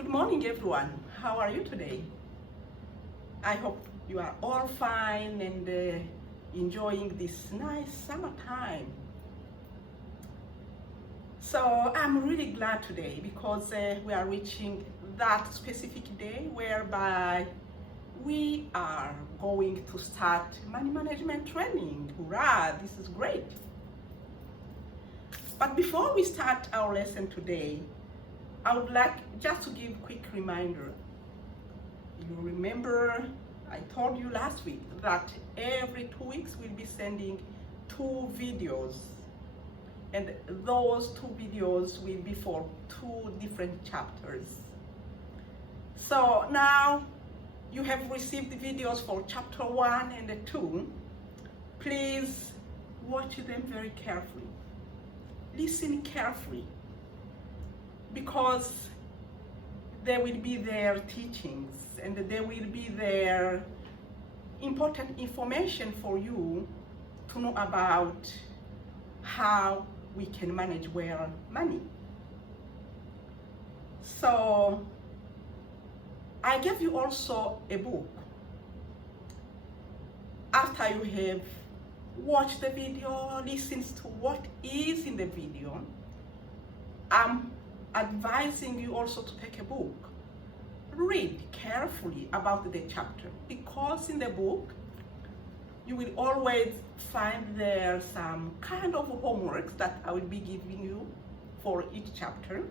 Good morning, everyone. How are you today? I hope you are all fine and enjoying this nice summertime. So I'm really glad today because we are reaching that specific day whereby we are going to start money management training. Hurrah, this is great. But before we start our lesson today, I would like just to give a quick reminder. You remember I told you last week that every 2 weeks we'll be sending 2 videos, and those 2 videos will be for 2 different chapters. So now you have received the videos for chapter 1 and 2. Please watch them very carefully. Listen carefully, because there will be their teachings and there will be their important information for you to know about how we can manage well money. So I gave you also a book. After you have watched the video, listened to what is in the video, I'm advising you also to take a book. Read carefully about the chapter, because in the book you will always find there some kind of homeworks that I will be giving you for each chapter.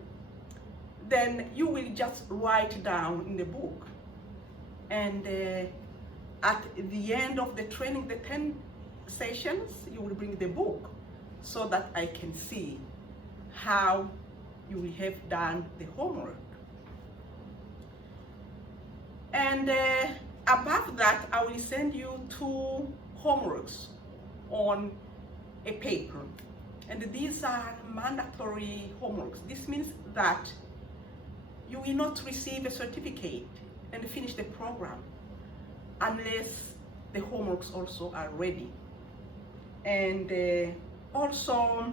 Then you will just write down in the book, and at the end of the training, the 10 sessions, you will bring the book so that I can see how you will have done the homework. And above that, I will send you 2 homeworks on a paper. And these are mandatory homeworks. This means that you will not receive a certificate and finish the program unless the homeworks also are ready. And also,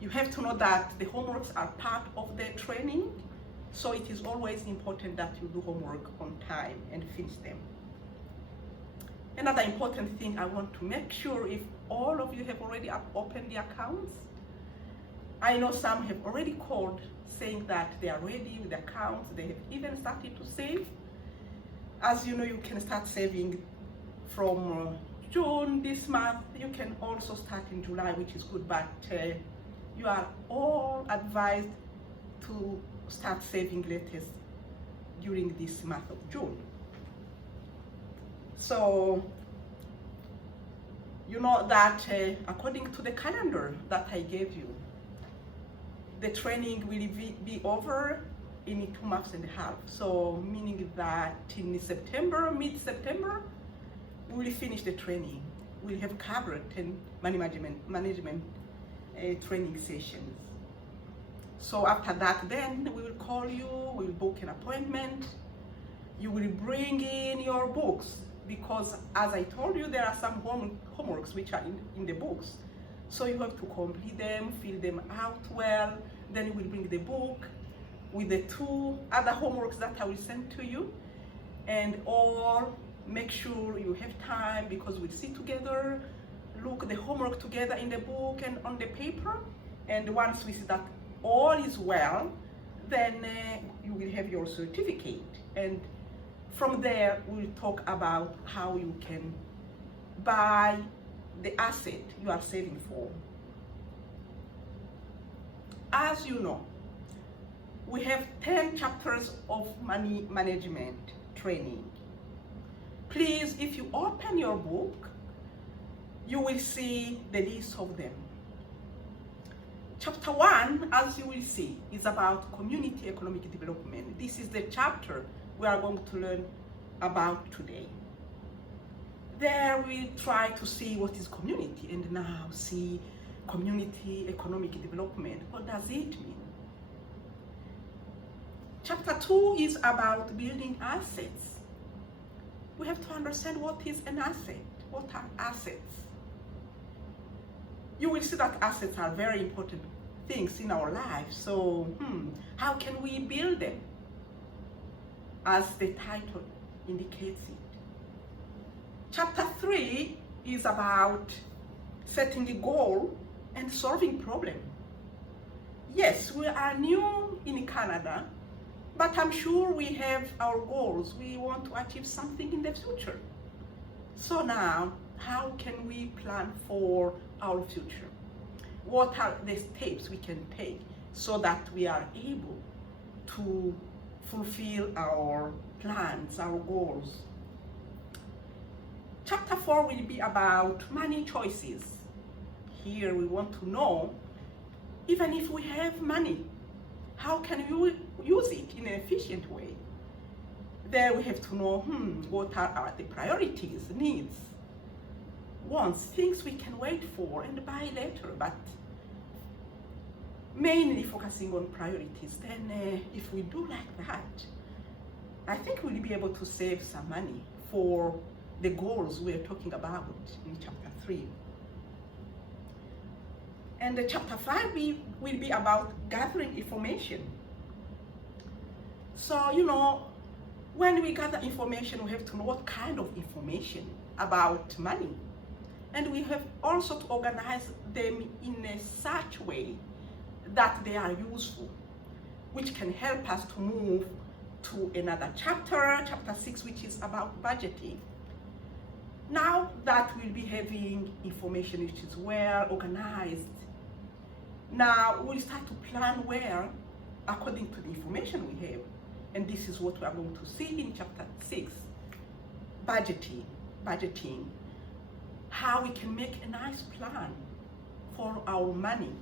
you have to know that the homeworks are part of the training, so it is always important that you do homework on time and finish them. Another important thing, I want to make sure if all of you have already opened the accounts. I know some have already called saying that they are ready with the accounts, they have even started to save. As you know, you can start saving from June this month. You can also start in July, which is good, but you are all advised to start saving latest during this month of June. So you know that according to the calendar that I gave you, the training will be over in 2.5 months. So meaning that in September, mid-September, we will finish the training. We'll have covered 10 money management training sessions. So after that, then we will call you, we will book an appointment. You will bring in your books, because as I told you, there are some homeworks which are in the books. So you have to complete them, fill them out well. Then you will bring the book with the 2 other homeworks that I will send to you, and all make sure you have time, because we'll sit together, look the homework together in the book and on the paper, and once we see that all is well, then you will have your certificate, and from there we'll talk about how you can buy the asset you are saving for. As you know, we have 10 chapters of money management training. Please, if you open your book, you will see the list of them. Chapter 1, as you will see, is about community economic development. This is the chapter we are going to learn about today. There we try to see what is community, and now see community economic development. What does it mean? Chapter 2 is about building assets. We have to understand what is an asset. What are assets? You will see that assets are very important things in our lives. So, how can we build them? As the title indicates it. Chapter 3 is about setting a goal and solving problem. Yes, we are new in Canada, but I'm sure we have our goals. We want to achieve something in the future. So now, how can we plan for our future? What are the steps we can take so that we are able to fulfill our plans, our goals? Chapter 4 will be about money choices. Here we want to know, even if we have money, how can we use it in an efficient way? There we have to know what are the priorities, needs, wants, things we can wait for and buy later, but mainly focusing on priorities. Then if we do like that, I think we'll be able to save some money for the goals we're talking about in chapter 3. And chapter 5 will be about gathering information. So, when we gather information, we have to know what kind of information about money. And we have also to organize them in such a way that they are useful, which can help us to move to another chapter, chapter 6, which is about budgeting. Now that we'll be having information which is well organized, now we'll start to plan well according to the information we have. And this is what we are going to see in chapter 6, budgeting, how we can make a nice plan for our money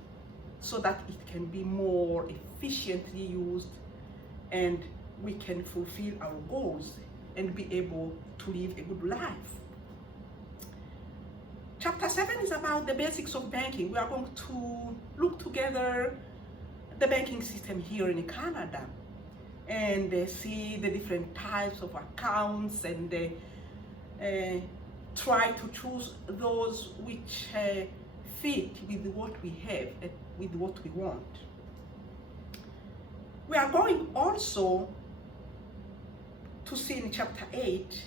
so that it can be more efficiently used and we can fulfill our goals and be able to live a good life. Chapter 7 is about the basics of banking. We are going to look together the banking system here in Canada and see the different types of accounts and try to choose those which fit with what we have, with what we want. We are going also to see in chapter 8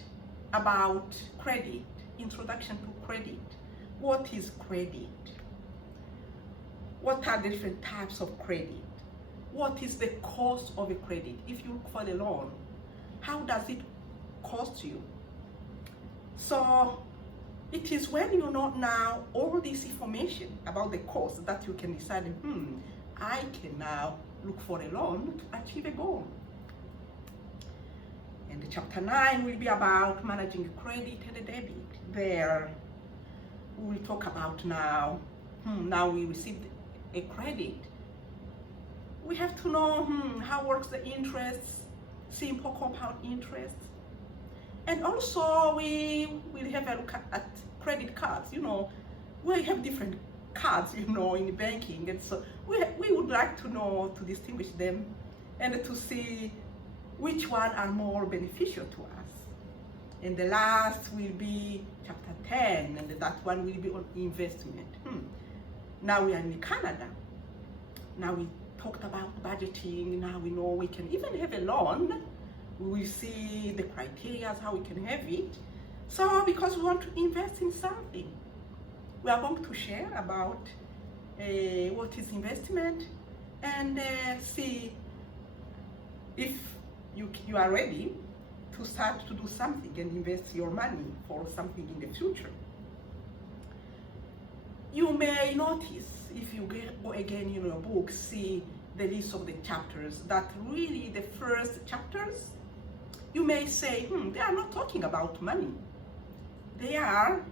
about credit, introduction to credit. What is credit? What are the different types of credit? What is the cost of a credit? If you look for a loan, how does it cost you? So it is when you know now all this information about the cost that you can decide, I can now look for a loan to achieve a goal. And chapter 9 will be about managing credit and debit. There we will talk about now we received a credit. We have to know how works the interest, simple compound interest. And also we will have a look at credit cards. We have different cards, in banking. And so we would like to know, to distinguish them and to see which one are more beneficial to us. And the last will be chapter 10, and that one will be on investment. Now we are in Canada. Now we talked about budgeting. Now we know we can even have a loan. We will see the criteria, how we can have it. So because we want to invest in something, we are going to share about what is investment and see if you are ready to start to do something and invest your money for something in the future. You may notice, if you go again in your book, see the list of the chapters, that really the first chapters, you may say, they are not talking about money. They are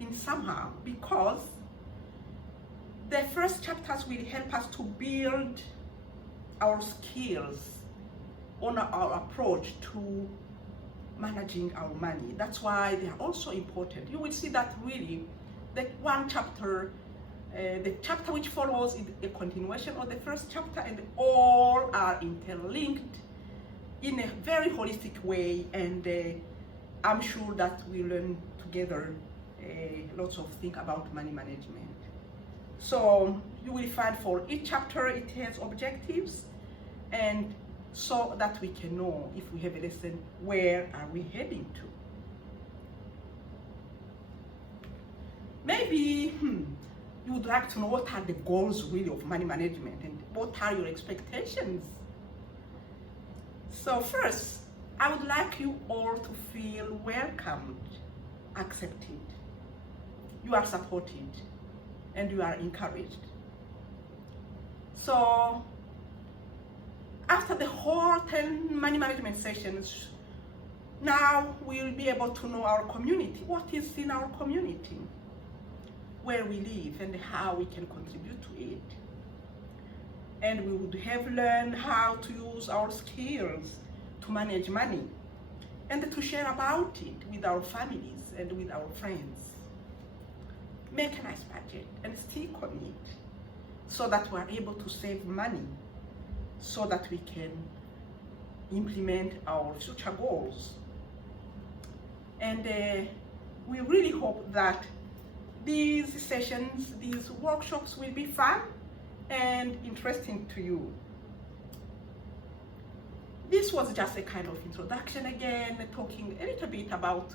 in somehow, because the first chapters will help us to build our skills on our approach to managing our money. That's why they are also important. You will see that really that one chapter, the chapter which follows is a continuation of the first chapter, and all are interlinked in a very holistic way, and I'm sure that we learn together lots of things about money management. So you will find for each chapter it has objectives, and so that we can know if we have a lesson, where are we heading to. Maybe you would like to know what are the goals really of money management and what are your expectations. So first, I would like you all to feel welcomed, accepted. You are supported and you are encouraged. So after the whole 10 money management sessions, now we'll be able to know our community, what is in our community, where we live and how we can contribute to it. And we would have learned how to use our skills to manage money and to share about it with our families and with our friends. Make a nice budget and stick on it so that we are able to save money, so that we can implement our future goals. And we really hope that these sessions, these workshops will be fun and interesting to you. This was just a kind of introduction again, talking a little bit about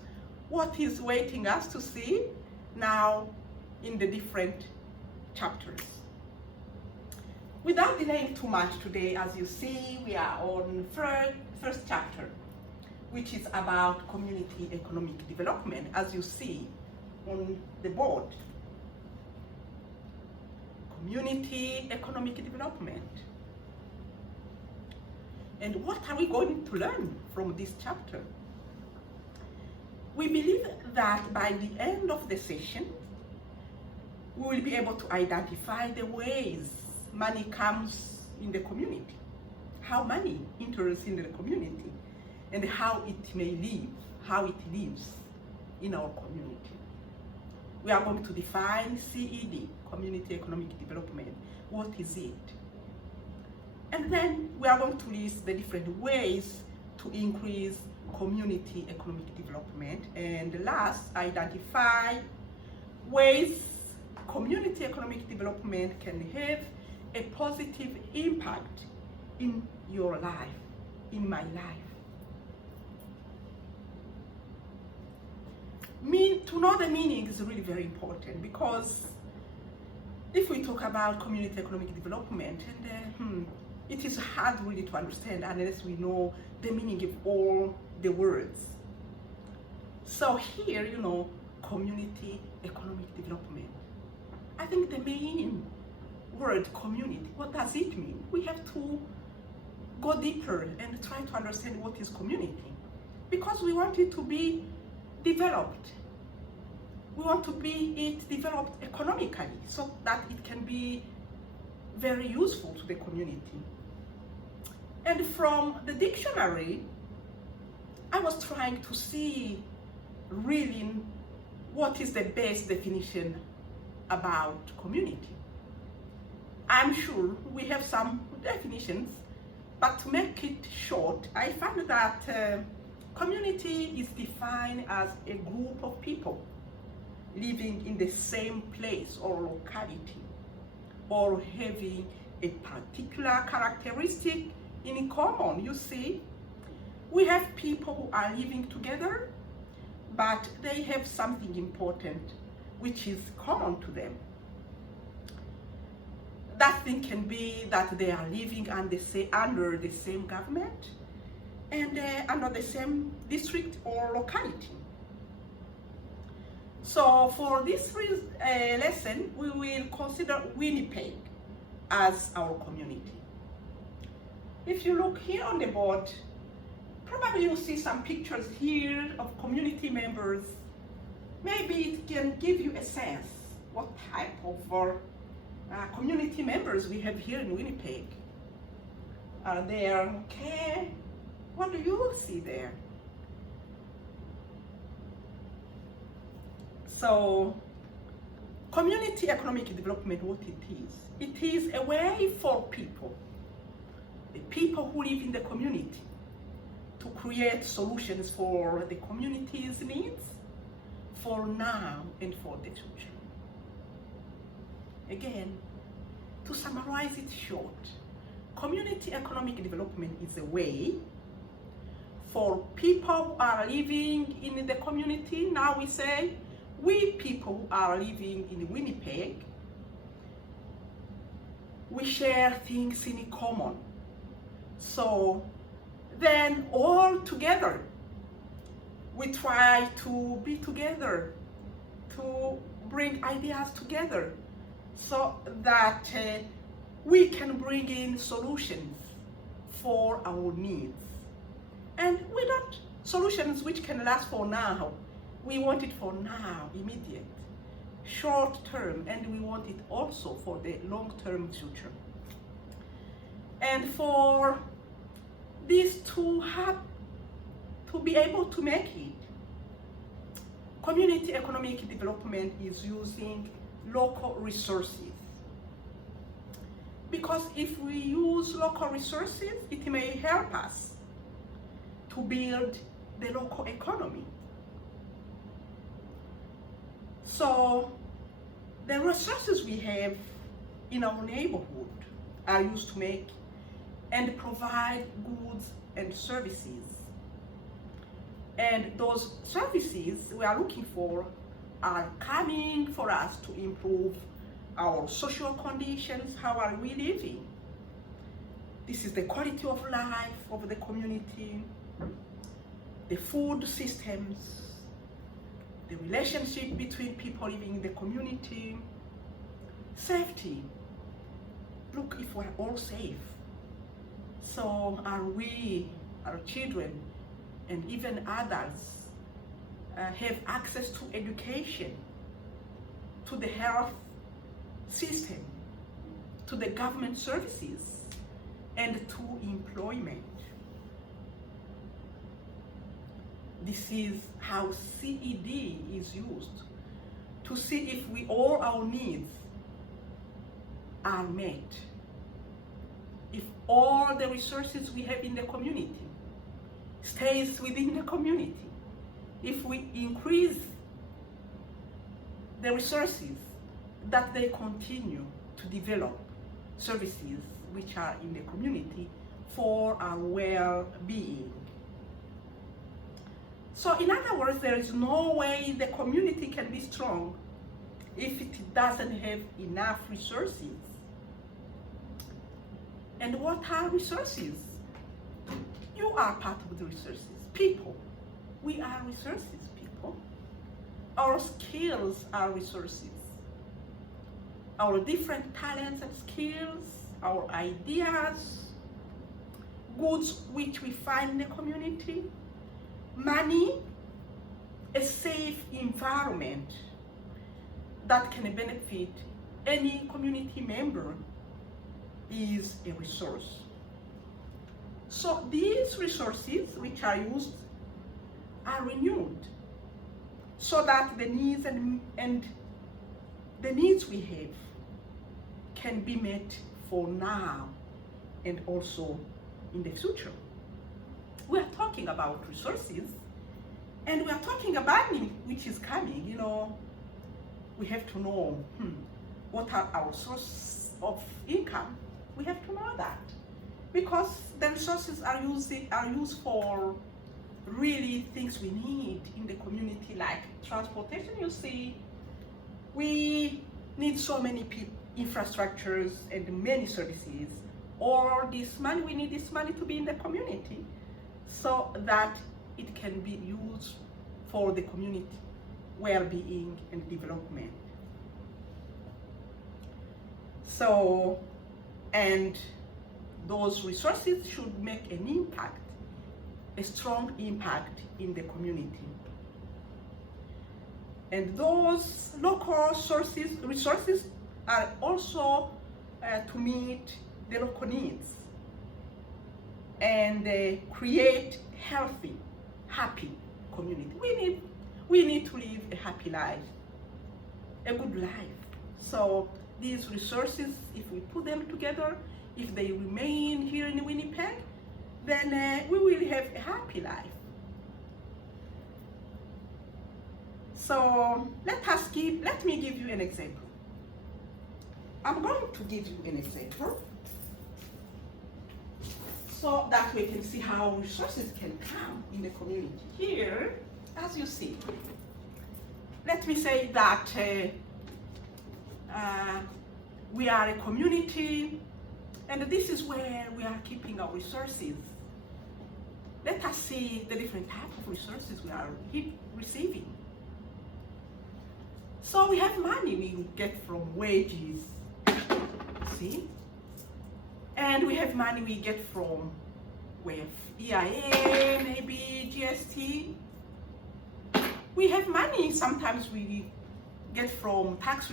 what is waiting us to see now in the different chapters. Without delaying too much today, as you see, we are on first chapter, which is about community economic development, as you see on the board. Community economic development. And what are we going to learn from this chapter? We believe that by the end of the session, we will be able to identify the ways money comes in the community, how money enters in the community, and how it may live, how it lives in our community. We are going to define CED, Community Economic Development. What is it? And then we are going to list the different ways to increase community economic development. And last, identify ways community economic development can have a positive impact in your life, in my life. To know the meaning is really very important, because if we talk about community economic development, and it is hard really to understand unless we know the meaning of all the words. So here, community economic development. I think the main word community, what does it mean? We have to go deeper and try to understand what is community, because we want it to be developed. We want to be it developed economically so that it can be very useful to the community. And from the dictionary, I was trying to see really what is the best definition about community. I'm sure we have some definitions, but to make it short, I found that community is defined as a group of people living in the same place or locality, or having a particular characteristic in common. You see, we have people who are living together, but they have something important which is common to them. That thing can be that they are living under the same government and under the same district or locality. So for this lesson, we will consider Winnipeg as our community. If you look here on the board, probably you'll see some pictures here of community members. Maybe it can give you a sense what type of community members we have here in Winnipeg. Are there, okay? What do you see there? So, community economic development, what it is a way for people, the people who live in the community, to create solutions for the community's needs, for now and for the future. Again, to summarize it short, community economic development is a way for people who are living in the community. Now we say, we people who are living in Winnipeg, we share things in common. So then all together, we try to be together, to bring ideas together so that we can bring in solutions for our needs. And we don't solutions which can last for now. We want it for now, immediate, short term, and we want it also for the long-term future. And for these to be able to make it, community economic development is using local resources. Because if we use local resources, it may help us to build the local economy. So the resources we have in our neighborhood are used to make and provide goods and services. And those services we are looking for are coming for us to improve our social conditions. How are we living? This is the quality of life of the community, the food systems, the relationship between people living in the community, safety. Look, if we're all safe, so are we, our children, and even adults have access to education, to the health system, to the government services, and to employment. This is how CED is used to see if all our needs are met. If all the resources we have in the community stays within the community, if we increase the resources, that they continue to develop services which are in the community for our well-being. So in other words, there is no way the community can be strong if it doesn't have enough resources. And what are resources? You are part of the resources. People. We are resources, people. Our skills are resources. Our different talents and skills, our ideas, goods which we find in the community, money, a safe environment that can benefit any community member is a resource. So these resources which are used are renewed so that the needs and the needs we have can be met for now and also in the future. We are talking about resources, and we are talking about money which is coming. You know, we have to know what are our sources of income. We have to know that, because the resources are used for really things we need in the community, like transportation. You see, we need so many infrastructures and many services. All this money, we need this money to be in the community so that it can be used for the community well-being and development. So, and those resources should make an impact, a strong impact in the community. And those local resources are also to meet the local needs and create healthy, happy community. We need to live a happy life, a good life. So these resources, if we put them together, if they remain here in Winnipeg, then we will have a happy life. So let me give you an example. I'm going to give you an example so that we can see how resources can come in the community. Here, as you see, let me say that we are a community, and this is where we are keeping our resources. Let us see the different types of resources we are receiving. So we have money we get from wages, see? And we have money we get from EIA, maybe GST. We have money sometimes we get from tax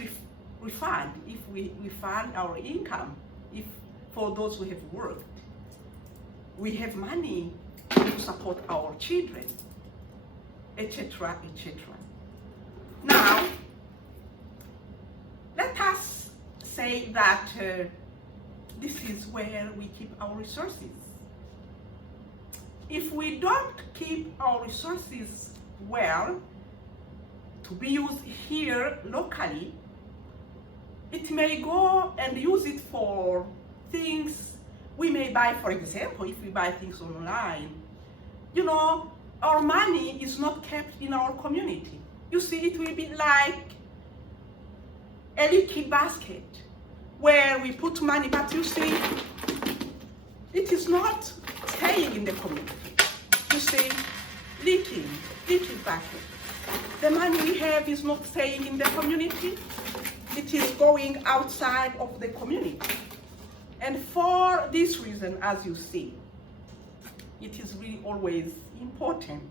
refund if we refund our income, if for those who have worked. We have money to support our children, etc., etc. Now, let us say that this is where we keep our resources. If we don't keep our resources well, to be used here locally, it may go and use it for things we may buy. For example, if we buy things online, you know, our money is not kept in our community. You see, it will be like a leaky basket where we put money, but you see, it is not staying in the community. You see, leaky basket. The money we have is not staying in the community. It is going outside of the community. And for this reason, as you see, it is really always important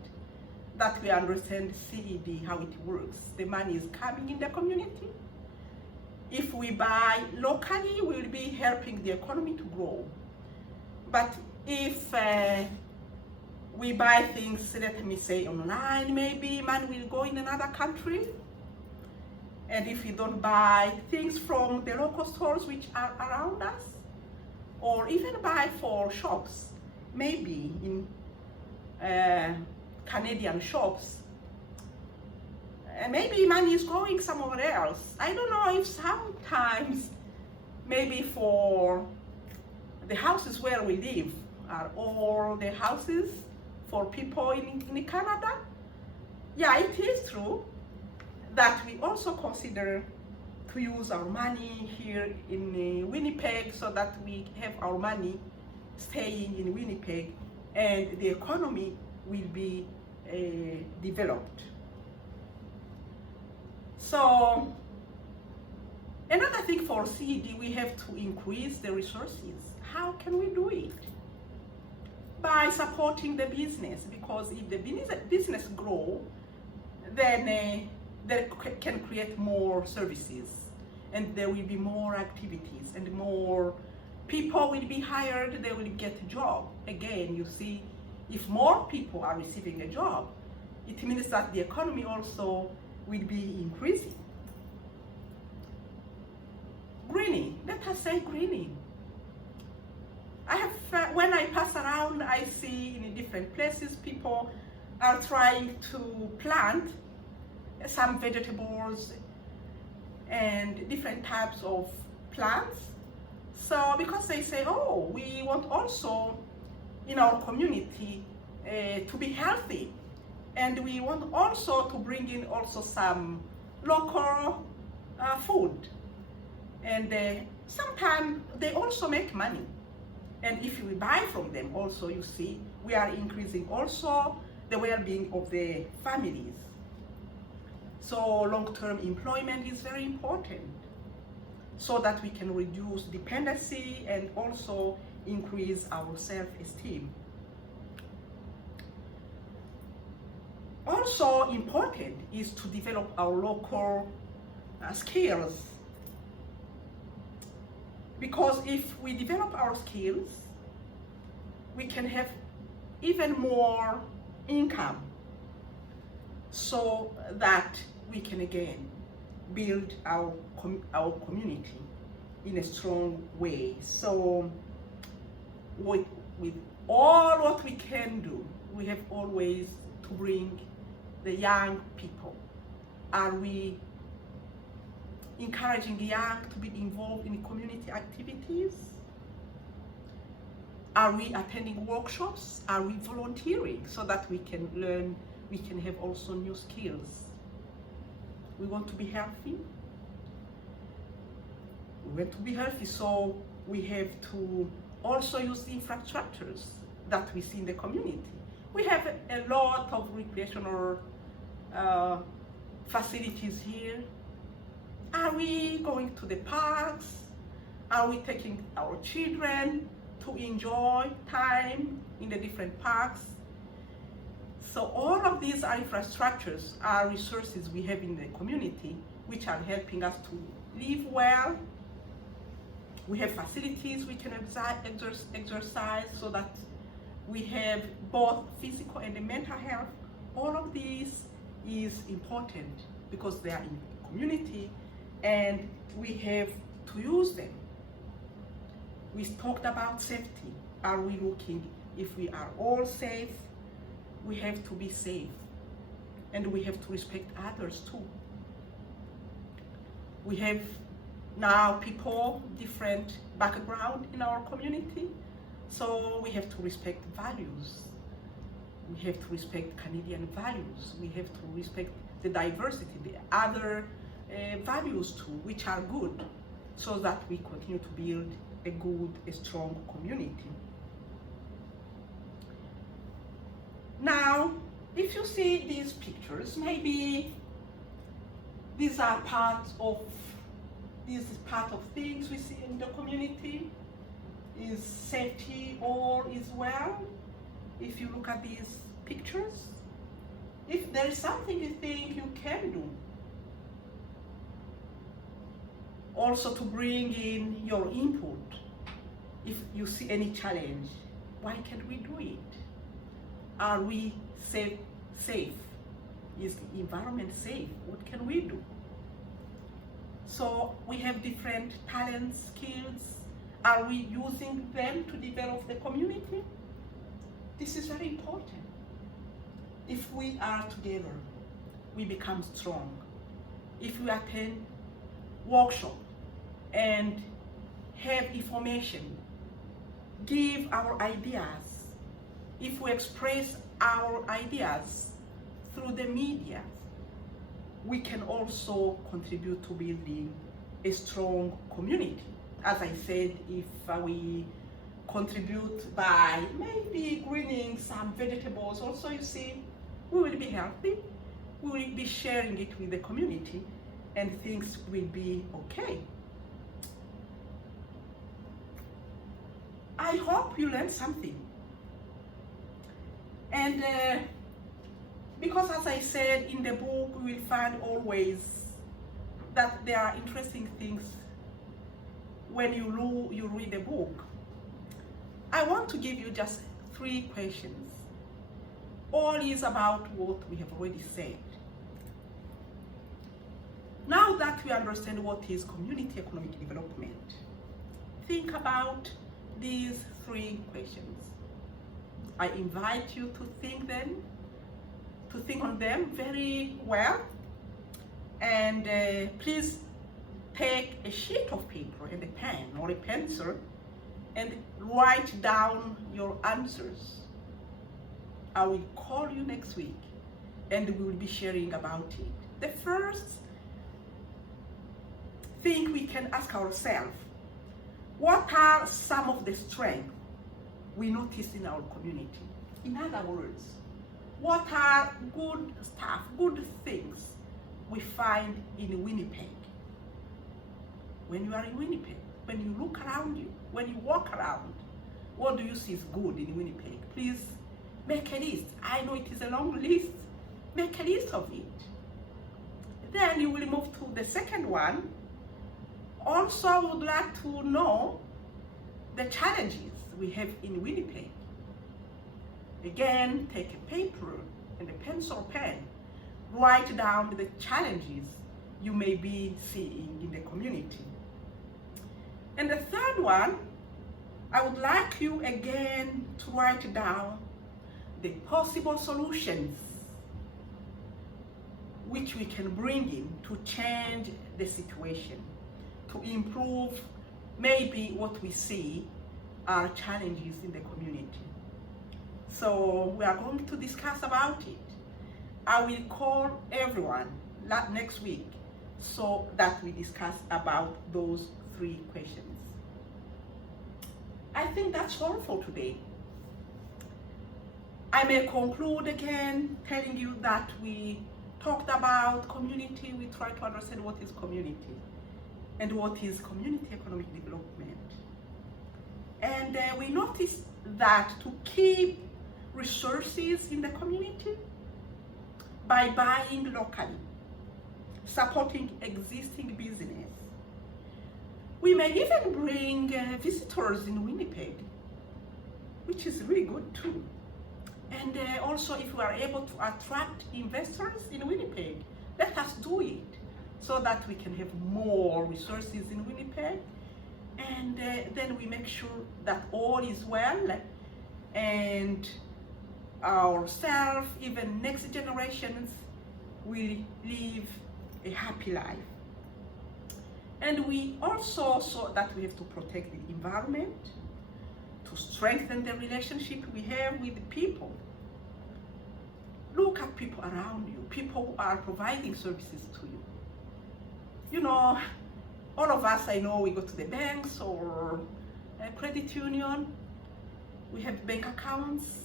that we understand CED, how it works. The money is coming in the community. If we buy locally, we'll be helping the economy to grow. But if we buy things, let me say online, maybe money will go in another country. And if we don't buy things from the local stores which are around us, or even buy for shops, maybe in Canadian shops, maybe money is going somewhere else. I don't know if sometimes maybe for the houses where we live are all the houses for people in Canada. Yeah, it is true that we also consider to use our money here in Winnipeg so that we have our money staying in Winnipeg and the economy will be developed. So another thing for CED, we have to increase the resources. How can we do it? By supporting the business, because if the business grow, then they can create more services and there will be more activities and more people will be hired, they will get a job. Again, you see, if more people are receiving a job, it means that the economy also will be increasing. Greening, let us say greening. When I pass around, I see in different places people are trying to plant some vegetables and different types of plants. So because they say, oh, we want also in our community to be healthy, and we want also to bring in also some local food, and sometimes they also make money. And if we buy from them also, you see, we are increasing also the well-being of the families. So long-term employment is very important so that we can reduce dependency and also increase our self-esteem. Also important is to develop our local skills. Because if we develop our skills, we can have even more income so that we can again build our community in a strong way. So with all what we can do, we have always to bring the young people. Are we encouraging young to be involved in community activities? Are we attending workshops? Are we volunteering so that we can learn, we can have also new skills? We want to be healthy. We want to be healthy, so we have to also use the infrastructures that we see in the community. We have a lot of recreational facilities here. Are we going to the parks? Are we taking our children to enjoy time in the different parks? So all of these are infrastructures, are resources we have in the community which are helping us to live well. We have facilities we can exercise so that we have both physical and mental health. All of these is important because they are in the community and we have to use them. We talked about safety. Are we looking, if we are all safe, we have to be safe and we have to respect others too. We have now people, different background in our community, so we have to respect values. We have to respect Canadian values. We have to respect the diversity, the other values too, which are good, so that we continue to build a good, a strong community. Now, if you see these pictures, maybe these are parts of, this is part of things we see in the community. Is safety all is well? If you look at these pictures, if there is something you think you can do, also to bring in your input. If you see any challenge, why can't we do it? Are we safe? Is the environment safe? What can we do? So we have different talents, skills. Are we using them to develop the community? This is very important. If we are together, we become strong. If we attend workshop and have information, give our ideas, if we express our ideas through the media, we can also contribute to building a strong community. As I said, if we contribute by maybe greening some vegetables, also you see, we will be healthy, we will be sharing it with the community, and things will be okay. I hope you learned something. And because as I said in the book, we will find always that there are interesting things when you read the book. I want to give you just 3 questions. All is about what we have already said. Now that we understand what is community economic development, think about these 3 questions. I invite you to think on them very well, and please take a sheet of paper and a pen or a pencil and write down your answers. I will call you next week and we will be sharing about it. The first thing we can ask ourselves, what are some of the strengths we notice in our community? In other words, what are good stuff, good things we find in Winnipeg? When you are in Winnipeg, when you look around you, when you walk around, what do you see is good in Winnipeg? Please make a list. I know it is a long list. Make a list of it. Then you will move to the second one. Also, I would like to know the challenges we have in Winnipeg. Again, take a paper and a pencil pen. Write down the challenges you may be seeing in the community. And the third one, I would like you again to write down the possible solutions which we can bring in to change the situation, to improve maybe what we see are challenges in the community. So we are going to discuss about it. I will call everyone next week so that we discuss about those 3 questions. I think that's all for today. I may conclude again telling you that we talked about community. We try to understand what is community and what is community economic development. And we noticed that to keep resources in the community by buying locally, supporting existing business. We may even bring visitors in Winnipeg, which is really good too. And also, if we are able to attract investors in Winnipeg, let us do it so that we can have more resources in Winnipeg. And then we make sure that all is well, and ourselves, even next generations, will live a happy life. And we also saw that we have to protect the environment, to strengthen the relationship we have with people. Look at people around you, people who are providing services to you. You know, all of us, I know, we go to the banks or a credit union, we have bank accounts,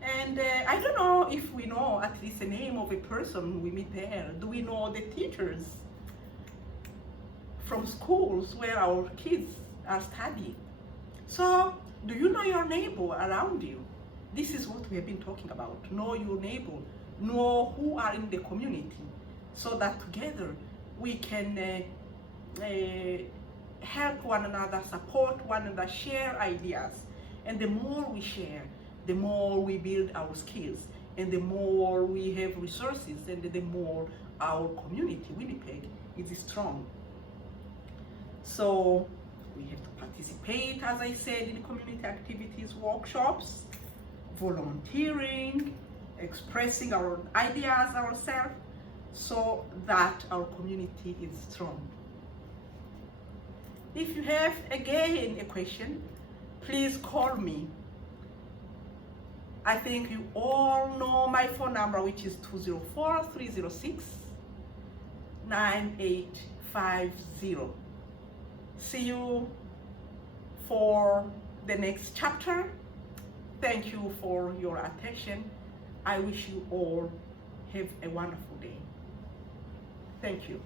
and I don't know if we know at least the name of a person we meet there. Do we know the teachers from schools where our kids are studying? So, do you know your neighbor around you? This is what we have been talking about. Know your neighbor, know who are in the community, so that together we can help one another, support one another, share ideas. And the more we share, the more we build our skills, and the more we have resources, and the more our community, Winnipeg, is strong. So we have to participate, as I said, in community activities, workshops, volunteering, expressing our ideas ourselves, so that our community is strong. If you have again a question, please call me. I think you all know my phone number, which is 204-306-9850. See you for the next chapter. Thank you for your attention. I wish you all have a wonderful day. Thank you.